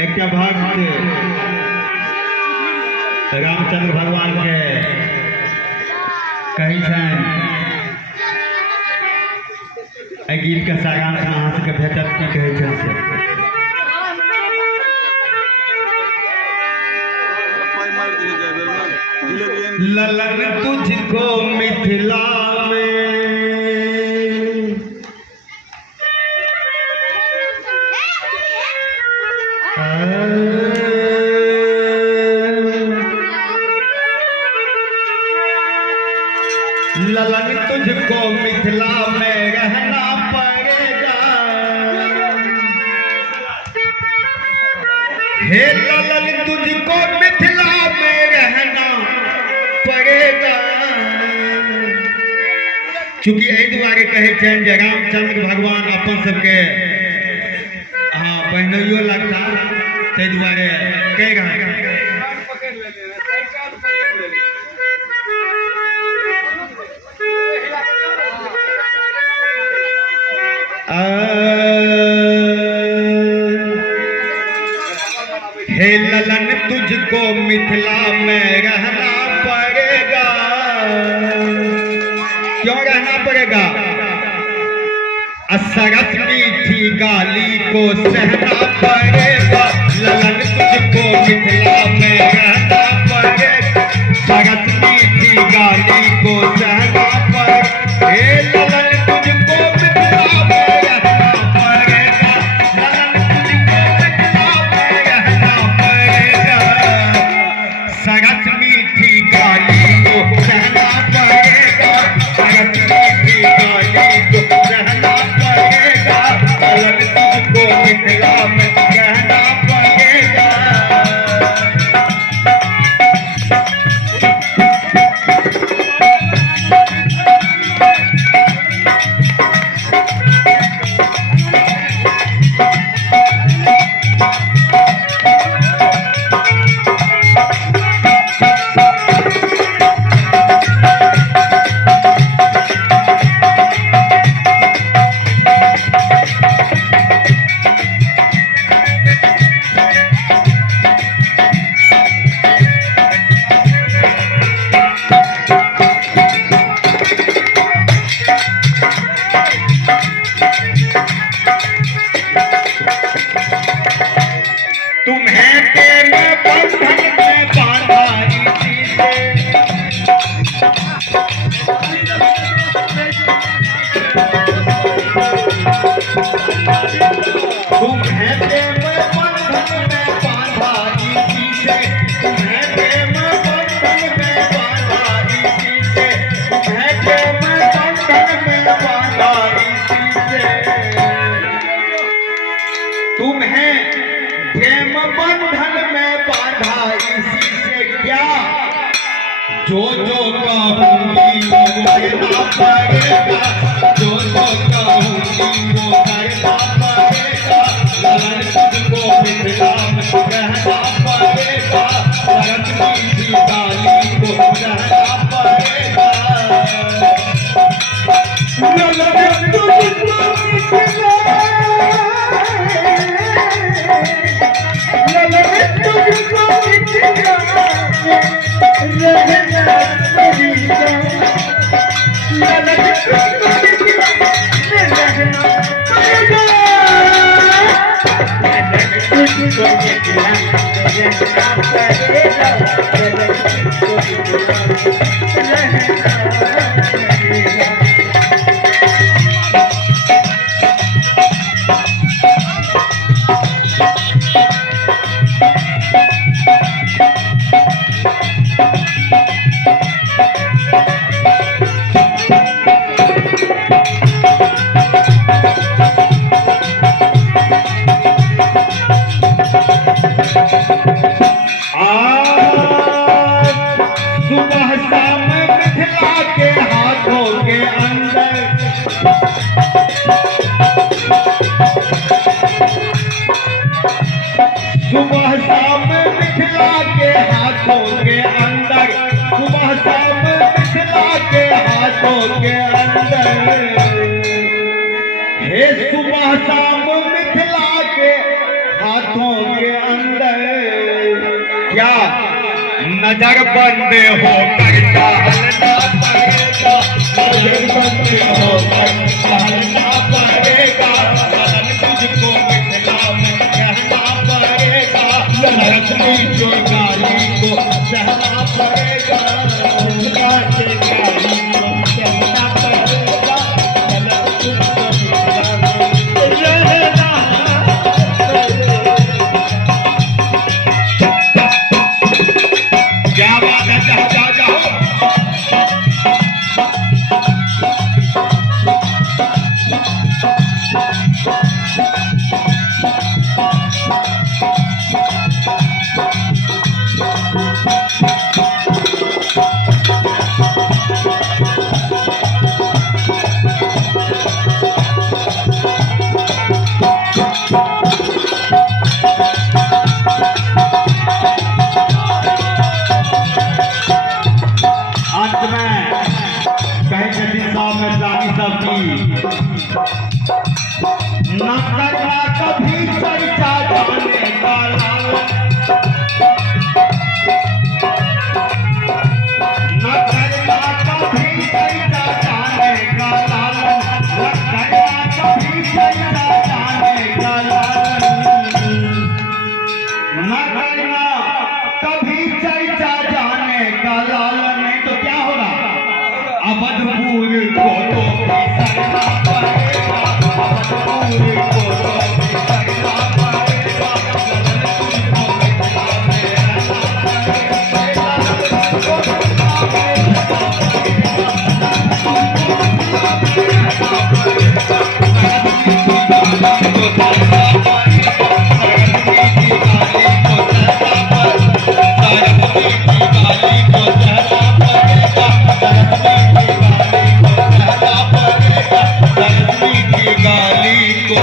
एक भक्त रामचंद्र भगवान के कही गिर के सागान हाथ के भेटत की कहे से ललन तुझको मिथिला में ललन तुझको मिथिला में रहना पड़ेगा। हे ललन तुझको मिथिला में रहना पड़ेगा। चूंकि एहि दुआरे कहे छन जे रामचंद्र भगवान अपन सबके बहनोइयो लगता ते दुआरे कह रहा हे ललन तुझको मिथिला में रहना पड़ेगा। क्यों रहना पड़ेगा? असरस मीठी गाली को सहना पड़ेगा। ललन तुझको मिथिला में रहना पड़ेगा। सरस मीठी गाली को सहना पड़ेगा। हे ललन तुझको मिथिला में रहना पड़ेगा। ललन तुझको मिथिला में रहना पड़ेगा। सरस मीठी गाली को सहना पड़ेगा। सरस मीठी गाली को सहना पड़ेगा। ललन तुझको मिथिला में रहना पड़ेगा। तुम्हें प्रेम बंधन में बांधा इसी से। तुम्हें प्रेम बंधन में बांधा इसी से। तुम्हें प्रेम बंधन में बांधा इसी से। तुम्हें प्रेम बंधन में बांधा इसी से। तुम्हें प्रेम बंधन में बांधा इसी से क्या? जो जो कहूंगी वो करना पड़ेगा। जो जो कहूंगी वो करना पड़ेगा। ललन तुझको मिथिला में रहना पड़ेगा। सरस मीठी गाली को रहना पड़ेगा। ललन तुझको मिथिला सुबह शाम मिथिला के हाथों के अंदर। सुबह शाम मिथिला के हाथों के अंदर। सुबह शाम मिथिला के हाथों के अंदर। हे सुबह शाम मिथिला के हाथों के अंदर। क्या नजर बंद हो कर टहलना पड़ेगा, नजर बंद हो कर टहलना पड़ेगा, तुझको मिथिला में कहना पड़ेगा, लक्ष्मी की गाली को सहना पड़ेगा, दुर्गा की गाली को सहना पड़ेगा, क्या बात है, जाओ जाओ जाओ। अंत में कहीं जतीन साहब में रानी साहब की न करना कभी चर्चा जाने का लालन, न करना कभी चर्चा जाने का लालन, न करना कभी चर्चा जाने का लालन, न करना कभी चर्चा जाने का लालन, नहीं तो क्या होगा अवधपुर को तो बिसरना पड़ेगा, अवधपुर को तो बिसरना पड़ेगा, तुझको मिथिला में रहना गाली को